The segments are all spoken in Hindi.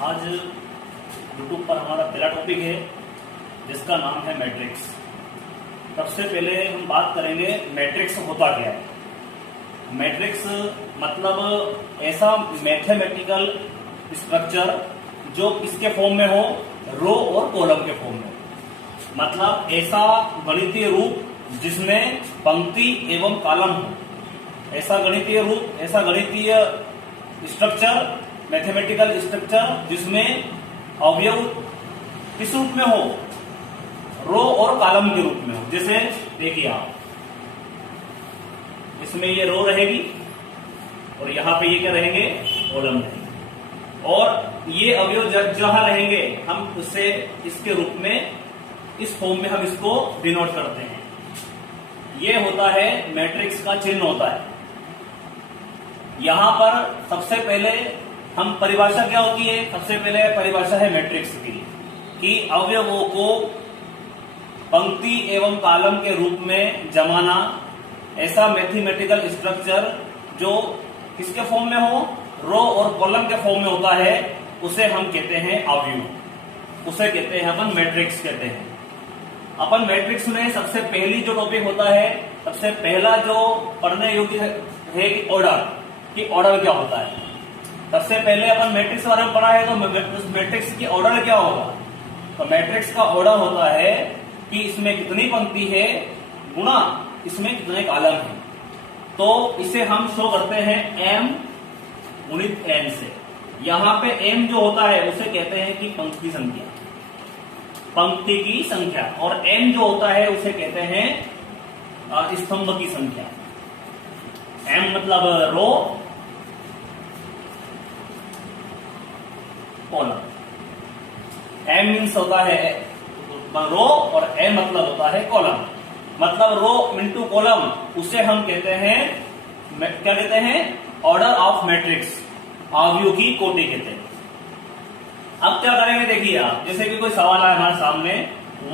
आज यूट्यूब पर हमारा पहला टॉपिक है जिसका नाम है मैट्रिक्स। सबसे पहले हम बात करेंगे मैट्रिक्स होता क्या है। मैट्रिक्स मतलब ऐसा मैथमेटिकल स्ट्रक्चर जो किसके फॉर्म में हो, रो और कॉलम के फॉर्म में। मतलब ऐसा गणितीय रूप जिसमें पंक्ति एवं कॉलम हो, ऐसा गणितीय रूप, ऐसा गणितीय स्ट्रक्चर, मैथमेटिकल स्ट्रक्चर जिसमें अवयव किस रूप में हो, रो और कॉलम के रूप में हो। जैसे देखिए आप, इसमें ये रो रहेगी और यहां पे ये क्या रहेंगे, कॉलम रहेंगे। और ये अवयव जहां रहेंगे हम उससे इसके रूप में, इस फॉर्म में हम इसको डिनोट करते हैं। ये होता है मैट्रिक्स का चिन्ह होता है। यहां पर सबसे पहले हम परिभाषा क्या होती है, सबसे पहले परिभाषा है मैट्रिक्स की कि अवयवों को पंक्ति एवं कॉलम के रूप में जमाना, ऐसा मैथमेटिकल स्ट्रक्चर जो किसके फॉर्म में हो, रो और कॉलम के फॉर्म में होता है, उसे हम कहते हैं अवयव। उसे कहते हैं अपन मैट्रिक्स कहते हैं। अपन मैट्रिक्स में सबसे पहली जो टॉपिक होता है, सबसे पहला जो पढ़ने योग्य है कि ऑर्डर, कि ऑर्डर क्या होता है। सबसे पहले अपन मैट्रिक्स के बारे में पढ़ा है, तो मैट्रिक्स की ऑर्डर क्या होगा। तो मैट्रिक्स का ऑर्डर होता है कि इसमें कितनी पंक्ति है गुणा इसमें कितने कॉलम है। तो इसे हम शो करते हैं m गुणित n से। यहां पे m जो होता है उसे कहते हैं कि पंक्ति संख्या, पंक्ति की संख्या, और n जो होता है उसे कहते हैं स्तंभ की संख्या। m मतलब रो, कॉलम। m मीन्स होता है रो और n मतलब होता है कॉलम। मतलब रो इंटू कॉलम, उसे हम कहते हैं, क्या कहते हैं, ऑर्डर ऑफ मैट्रिक्स, अवयव की कोटि कहते हैं। अब क्या करेंगे देखिए आप, जैसे कि कोई सवाल है हमारे सामने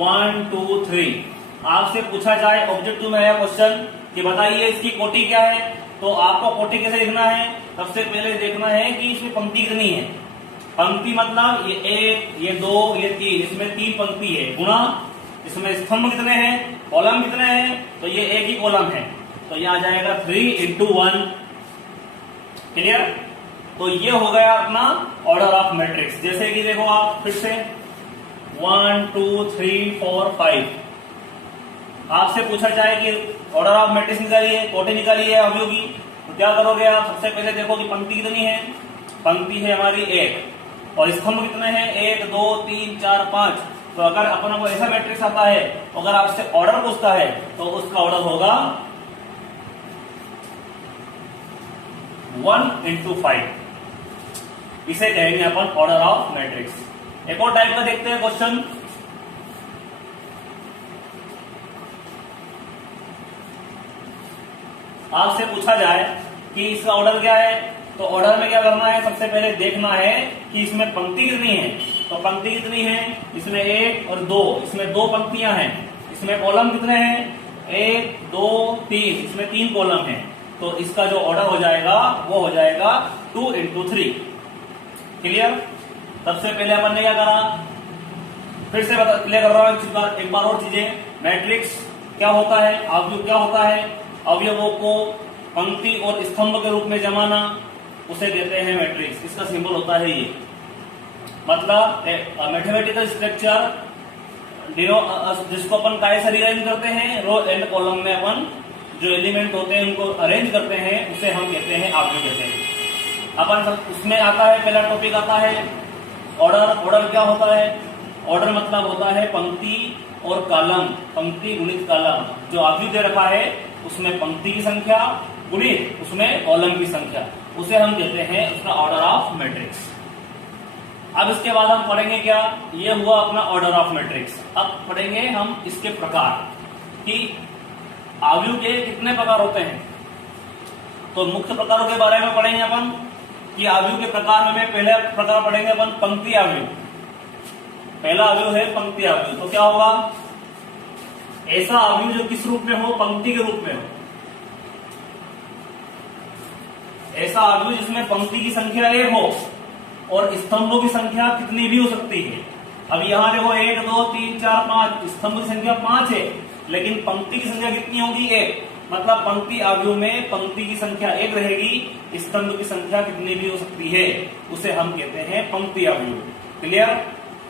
1 2 3, आपसे पूछा जाए ऑब्जेक्टिव में है क्वेश्चन कि बताइए इसकी कोटि क्या है। तो आपको कोटि कैसे लिखना है, सबसे पहले देखना है कि इसमें पंक्ति कितनी है। पंक्ति मतलब ये 1, ये 2, ये 3, इसमें 3 पंक्ति है, गुणा इसमें स्तंभ कितने हैं, कॉलम कितने हैं, तो ये एक ही कॉलम है, तो ये आ जाएगा 3 into 1। क्लियर। तो ये हो गया अपना ऑर्डर ऑफ मैट्रिक्स। जैसे कि देखो आप फिर से 1 2 3 4 5, आपसे पूछा जाए कि ऑर्डर ऑफ मैट्रिक्स निकालिए, कोटि निकालिए अवयव की, तो क्या करोगे आप, सबसे पहले देखो कि पंक्ति कितनी है। पंक्ति है हमारी 1 और स्तंभ कितने हैं, 1 2 3 4 5। तो अगर अपना को ऐसा मैट्रिक्स आता है, अगर आपसे ऑर्डर पूछता है तो उसका ऑर्डर होगा 1 into 5। इसे कहेंगे अपन ऑर्डर ऑफ मैट्रिक्स। एक और टाइप का देखते हैं क्वेश्चन। आपसे पूछा जाए कि इसका ऑर्डर क्या है, तो ऑर्डर में क्या करना है, सबसे पहले देखना है कि इसमें पंक्ति कितनी है। तो पंक्ति कितनी है, इसमें 1 और 2, इसमें 2 पंक्तियां हैं। इसमें कॉलम कितने हैं, 1 2 3, इसमें 3 कॉलम हैं। तो इसका जो ऑर्डर हो जाएगा वो हो जाएगा 2 into 3। क्लियर। सबसे पहले अपन ने क्या करा, फिर से क्लियर कर रहा हूं एक बार और चीजें। मैट्रिक्स क्या होता है, अवयव क्या होता है, अवयवों को पंक्ति और स्तंभ के रूप में जमाना, उसे कहते हैं मैट्रिक्स। इसका सिंबल होता है ये। मतलब मैथमेटिकल स्ट्रक्चर जिसको अपन कैसे अरेंज करते हैं, रो एंड कॉलम में अपन जो एलिमेंट होते हैं उनको अरेंज करते हैं, उसे हम कहते हैं अवयव कहते हैं। अपन उसमें आता है, पहला टॉपिक आता है ऑर्डर। ऑर्डर क्या होता है, ऑर्डर मतलब होता है पंक्ति और कॉलम, पंक्ति गुणित कॉलम। जो अवयव दे रखा है उसमें पंक्ति की संख्या गुणित उसमें कॉलम की संख्या, उसे हम कहते हैं उसका ऑर्डर ऑफ मैट्रिक्स। अब इसके बाद हम पढ़ेंगे क्या, ये हुआ अपना ऑर्डर ऑफ मैट्रिक्स। अब पढ़ेंगे हम इसके प्रकार कि अवयव के कितने प्रकार होते हैं। तो मुख्य प्रकारों के बारे में पढ़ेंगे अपन कि अवयव के प्रकार में पहले प्रकार पढ़ेंगे अपन पंक्ति अवयव। पहला अवयव है पंक्ति अवयव। तो क्या होगा, ऐसा अवयव जो किस रूप में हो, पंक्ति के रूप में हो। ऐसा अवयव जिसमें पंक्ति की संख्या 1 हो, और स्तंभों की संख्या कितनी भी हो सकती है। अब यहाँ देखो 1 2 3 4 5 स्तंभ की संख्या 5 है, लेकिन पंक्ति की संख्या कितनी होगी 1। मतलब पंक्ति अवयव में पंक्ति की संख्या 1 रहेगी, स्तंभ की संख्या कितनी भी हो सकती है, उसे हम कहते हैं पंक्ति अवयव। क्लियर।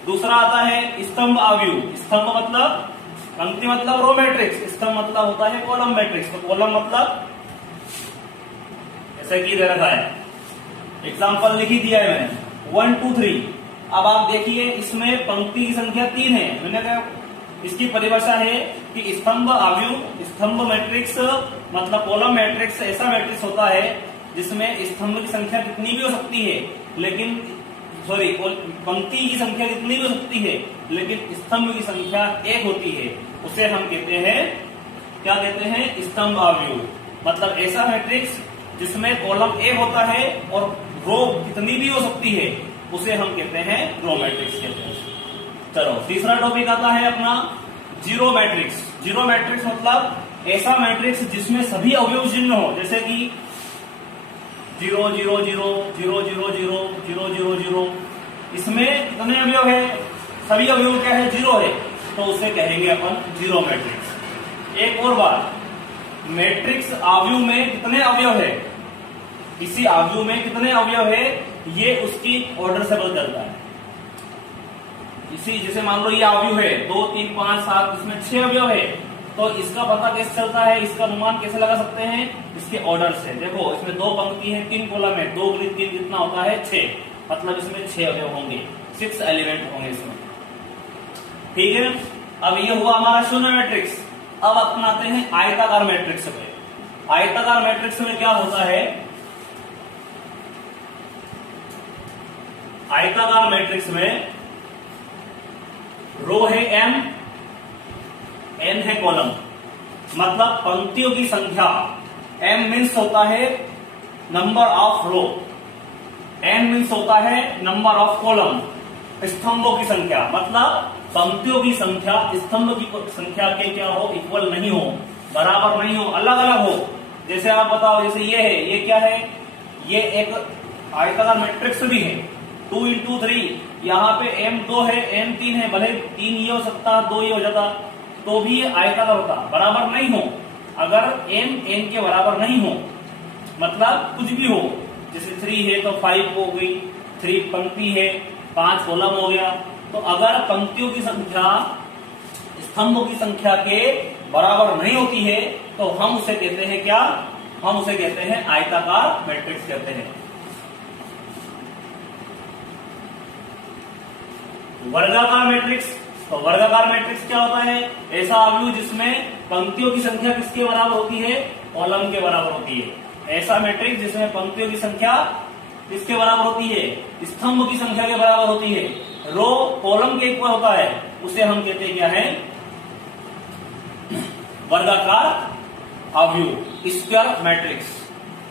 दूसरा आता है स्तंभ अवयव। स्तंभ मतलब पंक्ति मतलब रो मैट्रिक्स, स्तंभ मतलब होता है कॉलम मैट्रिक्स। तो कॉलम मतलब जैसे कि दे रखा है, एग्जाम्पल लिख ही दिया है मैंने 1 2 3। अब आप देखिए इसमें पंक्ति की संख्या 3 है। मैंने कहा इसकी परिभाषा है कि स्तंभ अवयव, स्तंभ मैट्रिक्स मतलब कॉलम मैट्रिक्स ऐसा मैट्रिक्स होता है जिसमें स्तंभ की संख्या कितनी भी हो सकती है, लेकिन पंक्ति की संख्या कितनी भी हो सकती है, लेकिन स्तंभ की संख्या 1 होती है। उसे हम कहते हैं, क्या कहते हैं, स्तंभ अवयव। मतलब ऐसा मैट्रिक्स जिसमें कॉलम 1 होता है और रो कितनी भी हो सकती है, उसे हम कहते हैं रो मैट्रिक्स कहते हैं। चलो तीसरा टॉपिक आता है अपना जीरो मैट्रिक्स। जीरो मैट्रिक्स मतलब ऐसा मैट्रिक्स जिसमें सभी अवयव शून्य हो, जैसे कि 0 0 0 0 0 0 0 0 0। इसमें कितने अवयव है, सभी अवयव क्या है, 0 है, तो उसे कहेंगे अपन जीरो मैट्रिक्स। एक और बात, मैट्रिक्स अवयव में कितने अवयव है, किसी अवयव में कितने अवयव है, ये उसकी ऑर्डर से पता चलता है। इसी जैसे मान लो ये अवयव है 2 3 5 7, इसमें 6 अवयव है, तो इसका पता कैसे चलता है, इसका अनुमान कैसे लगा सकते हैं, इसके ऑर्डर से। देखो इसमें 2 पंक्ति है, 3 कॉलम है, 2 गुणित 3 कितना होता है 6, मतलब इसमें 6 अवयव होंगे, 6 एलिमेंट होंगे इसमें। ठीक है। अब ये हुआ हमारा शून्य मैट्रिक्स। अब अपनाते हैं आयताकार मैट्रिक्स पे। आयताकार मैट्रिक्स में क्या होता है, आयताकार मैट्रिक्स में रो है m, n है कॉलम, मतलब पंक्तियों की संख्या। m मीन्स होता है number of row, n means होता है नंबर ऑफ कॉलम। स्तंभों की संख्या मतलब पंक्तियों की संख्या स्तंभ की संख्या के क्या हो, इक्वल नहीं हो, बराबर नहीं हो, अलग अलग हो। जैसे आप बताओ, जैसे ये है, ये क्या है, ये एक आयताकार मैट्रिक्स भी है 2 × 3। यहाँ पे m 2 है, m 3 है, भले 3 ये हो सकता, 2 ये हो जाता, तो भी ये आयताकार होता, बराबर नहीं हो। अगर m n के बराबर नहीं हो, मतलब कुछ भी हो, जैसे 3 है तो 5 हो गई, 3 पंक्ति है, 5 कॉलम हो गया। तो अगर पंक्तियों की संख्या स्तंभों की संख्या के बराबर नहीं होती है, तो हम उसे कहते हैं क्या, हम उसे कहते हैं आयताकार मैट्रिक्स कहते हैं। वर्गाकार मैट्रिक्स। तो वर्गाकार मैट्रिक्स क्या होता है, ऐसा अवयव जिसमें पंक्तियों की संख्या किसके बराबर होती है, कॉलम के बराबर होती है। ऐसा मैट्रिक्स जिसमें पंक्तियों की संख्या किसके बराबर होती है, स्तंभ की संख्या के बराबर होती है, रो कॉलम के इक्वल होता है, उसे हम कहते हैं क्या है, वर्गाकार अवयव, स्क्वायर मैट्रिक्स।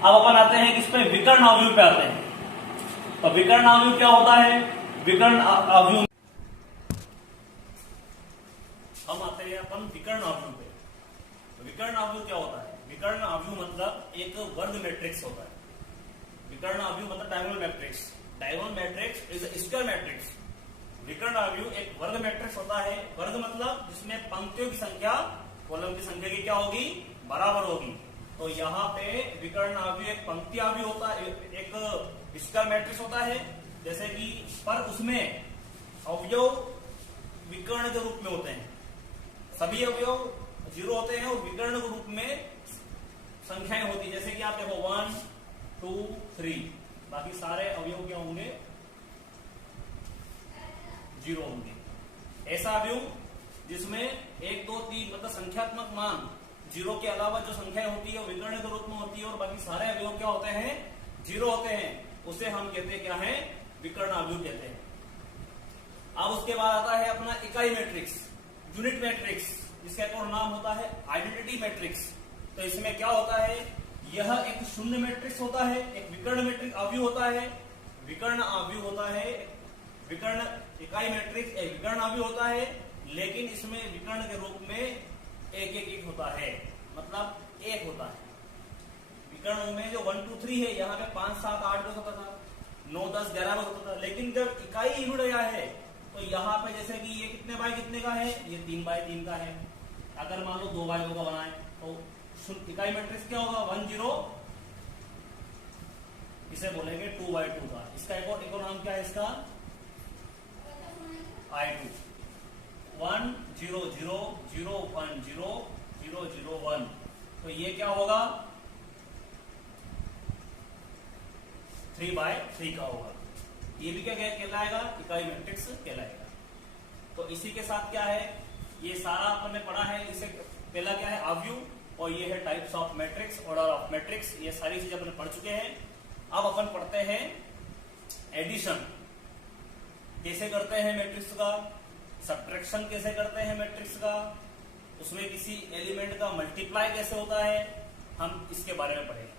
अब अपन आते हैं किस पे, विकर्ण अवयव पे आते हैं। तो विकर्ण अवयव क्या होता है, विकर्ण अवयव हम आते हैं अपन विकर्ण अवयव पे। तो विकर्ण अवयव क्या होता है, विकर्ण अवयव मतलब एक वर्ग मैट्रिक्स होता है। विकर्ण अवयव मतलब diagonal matrix, diagonal matrix is a square matrix. विकर्ण अवयव एक वर्ग मैट्रिक्स होता है। वर्ग मतलब जिसमें पंक्तियों की संख्या कॉलम की संख्या की क्या होगी, बराबर होगी। तो यहाँ पे विकर्ण अवयव एक पंक्ति अवयव होता है, एक स्क्वायर मैट्रिक्स होता है, जैसे कि, पर उसमें अवयव विकर्ण के रूप में होते हैं। सभी अवयव 0 होते हैं और विकर्ण के रूप में संख्याएं होती है। जैसे कि आप देखो 1 2 3, बाकी सारे अवयव क्या होंगे, 0 होंगे। ऐसा अवयव जिसमें 1 2 3 मतलब संख्यात्मक मान 0 के अलावा जो संख्याएं होती है वो विकर्ण के रूप में होती है और बाकी सारे अवयव क्या होते हैं, 0 होते हैं। उसे हम कहते हैं क्या है, विकर्ण अवयव कहते हैं। अब उसके बाद आता है अपना इकाई मैट्रिक्स, यूनिट मैट्रिक्स, जिसका एक और नाम होता है आइडेंटिटी मैट्रिक्स। तो इसमें क्या होता है, यह एक शून्य मैट्रिक्स होता है, एक विकर्ण मैट्रिक्स अवयव होता है, विकर्ण अवयव होता है, विकर्ण इकाई मैट्रिक्स एक विकर्ण अवयव होता है, लेकिन इसमें विकर्ण के रूप में एक होता है, मतलब 1 होता है। विकर्ण में जो 1 2 3 है, यहाँ पे 5 7 8 हो सकता था, 9 10 11 हो सकता था, लेकिन जब इकाई यूनिट आया है तो यहाँ पे जैसे कि ये कितने बाय कितने का है, ये 3/3 का है। अगर मान लो 2/2 का बनाए तो इकाई मैट्रिक्स क्या होगा 1 0, इसे बोलेंगे 2/2 का। इसका एक और नाम क्या है इसका I2। 1 0 0 0 1 0 0 0 1, तो ये क्या होगा 3/3 का होगा। ये भी क्या कहलाएगा, इकाई मैट्रिक्स कहलाएगा। तो इसी के साथ क्या है, ये सारा अपन ने पढ़ा है। इसे पहला क्या है अवयव, और ये है types of matrix, order of matrix, ये सारी चीजें अपन पढ़ चुके हैं। अब अपन पढ़ते हैं एडिशन कैसे करते हैं मैट्रिक्स का, सब्ट्रैक्शन कैसे करते हैं मैट्रिक्स का, उसमें किसी एलिमेंट का मल्टीप्लाई कैसे होता है, हम इसके बारे में पढ़ेंगे।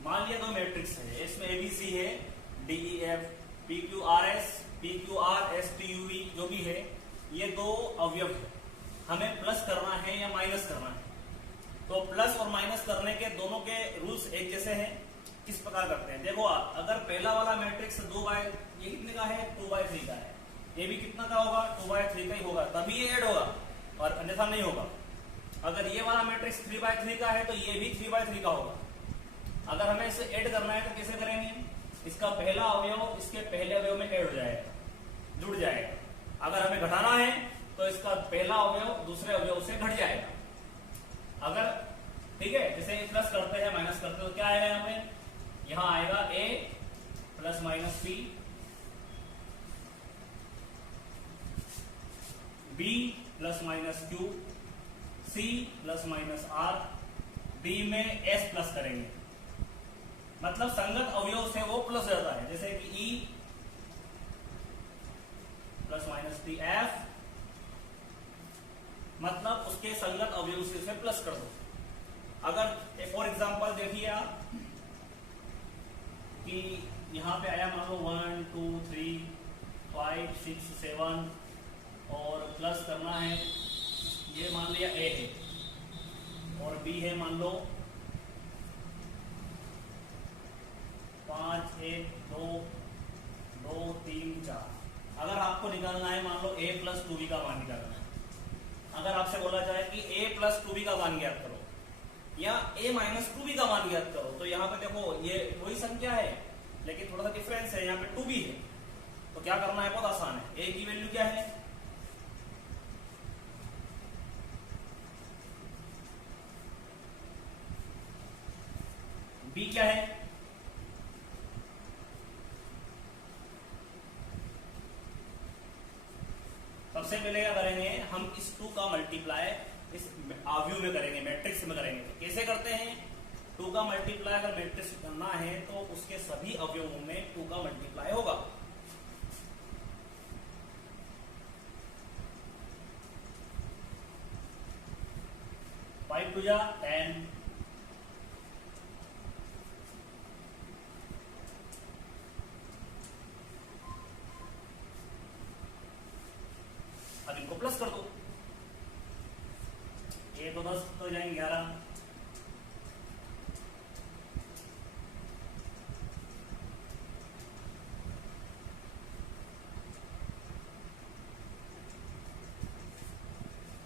मान लिया दो मैट्रिक्स है, इसमें एबीसी है, DEF, PQRS, PQRSTUV जो भी है, ये दो अवयव है। हमें प्लस करना है या माइनस करना है, तो प्लस और माइनस करने के दोनों के रूल्स एक जैसे हैं। किस प्रकार करते हैं देखो, अगर पहला वाला मैट्रिक्स ये कितने का है 2/3 का है, ये भी कितना का होगा 2/3 का ही होगा, तभी ये ऐड होगा और अन्यथा नहीं होगा। अगर ये वाला मैट्रिक्स 3/3 का है तो ये भी 3/3 का होगा। अगर हमें इसे ऐड करना है तो कैसे करेंगे, इसका पहला अवयव इसके पहले अवयव में ऐड हो जाएगा, जुड़ जाएगा। अगर हमें घटाना है तो इसका पहला अवयव दूसरे अवयव से घट जाएगा। अगर ठीक है, जैसे प्लस करते हैं माइनस करते हैं तो क्या आएगा यहाँ पे, यहाँ आएगा a plus minus b, b plus minus q, c plus minus r, d में s प्लस करेंगे, मतलब संगत अवयव से वो प्लस हो जाता है। जैसे कि E plus minus T F, मतलब उसके संगत अवयव से उसे प्लस कर दो। अगर फॉर एग्जांपल देखिए आप कि यहां पे आया मान लो 1 2 3 5 6 7 और प्लस करना है, ये मान लिया A है और B है मान लो 5 1 2 2 3 4। अगर आपको निकालना है मान लो a प्लस 2b का मान निकालना है, अगर आपसे बोला जाए कि a प्लस 2b का मान ज्ञात करो या a माइनस 2b का मान ज्ञात करो, तो यहाँ पे देखो ये वही संख्या है लेकिन थोड़ा सा डिफरेंस है, यहाँ पे 2b है। तो क्या करना है, बहुत आसान है। a की वैल्यू क्या है, b क्या है, सबसे पहले क्या करेंगे, हम इस 2 का मल्टीप्लाई इस अवयव में करेंगे, मैट्रिक्स में करेंगे। तो कैसे करते हैं, 2 का मल्टीप्लाई अगर मैट्रिक्स करना है तो उसके सभी अवयवों में 2 का मल्टीप्लाई होगा। फाइव 2 जा 10, अब इनको प्लस कर दो, ये तो 10 तो जाएंगे 11,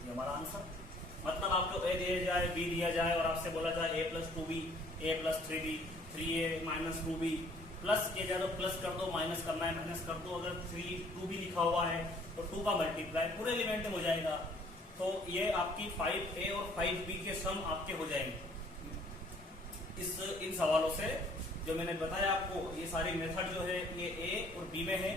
ये हमारा आंसर। मतलब आपको ए दिया जाए, बी दिया जाए और आपसे बोला जाए a plus 2b, a plus 3b, 3a minus 2b, plus किया जाए तो प्लस कर दो, माइनस करना है माइनस कर दो। अगर 2b लिखा हुआ है तो 2 का मल्टीप्लाई पूरे एलिमेंट में हो जाएगा। तो ये आपकी 5a और 5b के सम आपके हो जाएंगे। इन सवालों से जो मैंने बताया आपको, ये सारी मेथड जो है ये a और b में है।